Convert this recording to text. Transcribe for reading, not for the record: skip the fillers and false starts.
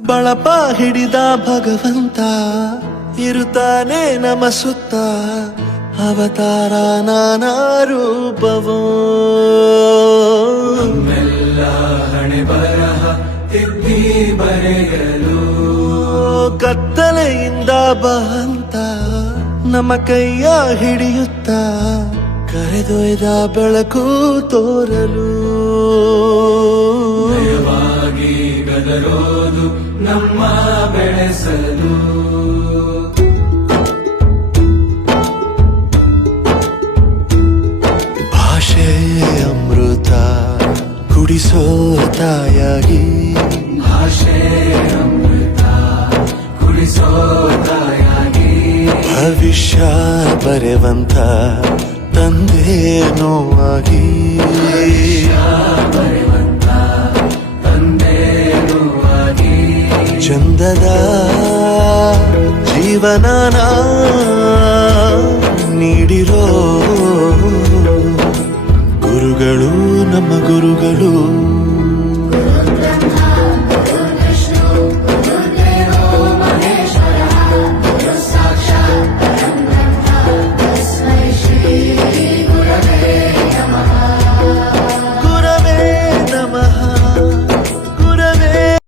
ಬಳಪ ಹಿಡಿದ ಭಗವಂತ ಇರುತ್ತಾನೆ ನಮ ಸುತ್ತ ಅವತಾರ ನಾನಾ ರೂಪವೋ ನಮ್ಮೆಲ್ಲ ಹಣೆ ಬರಹ ತಿದ್ದಿ ಬರೆಯಲು ಕತ್ತಲೆಯಿಂದ ಬಂತ ನಮ್ಮ ಕೈಯ ಹಿಡಿಯುತ್ತ ಕರೆದೊಯ್ದ ಬೆಳಕು ತೋರಲು ಭಯವಾಗಿ ಗದರೋದು ನಮ್ಮ ಬೆಳೆಸಲು ಭಾಷೆ ಅಮೃತ ಕುಡಿಸೋ ತಾಯಾಗಿ ಭಾಷೆ ಅಮೃತ ಕುಡಿಸೋ ತಾಯಾಗಿ ಭವಿಷ್ಯ ಬರೆವಂತ ತಂದೆ ನೋವಾಗಿ ಬರೆವಂತ ತಂದೆನೂ ಆಗಿ ಚಂದದ ಜೀವನನ ನೀಡಿರೋ